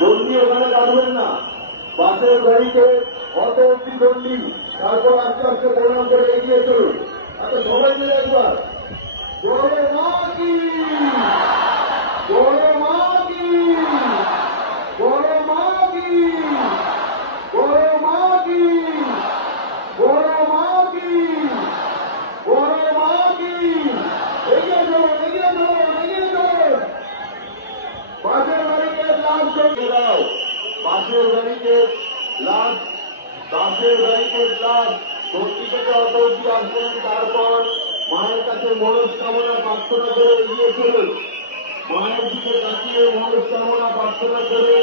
জলদি ওখানে কাটবেন না, বাসের গাড়িতে অত অব্দি জলদি, তারপর আস্তে আস্তে প্রণাম করে এগিয়ে চলুন। আচ্ছা সবাই মিলে একবার বড় মা কি, বড় মা কি, বড় মা কি, বড় মা কি, বড় মা কি, বড় মা কি। এগিয়ে চলুন, এগিয়ে চলুন, এগিয়ে চলুন। বাসের গাড়িকে লাভ চলতে দাও, বাসের গাড়িকে লাভ, বাসের গাড়িকে লাভ ভর্তি থেকে অত অব্দি আসবেন। তারপর মায়ের কাছে মনস্কামনা প্রার্থনা করে এগিয়ে চলুন। মায়ের দিকে তাকিয়ে মনস্কামনা প্রার্থনা করে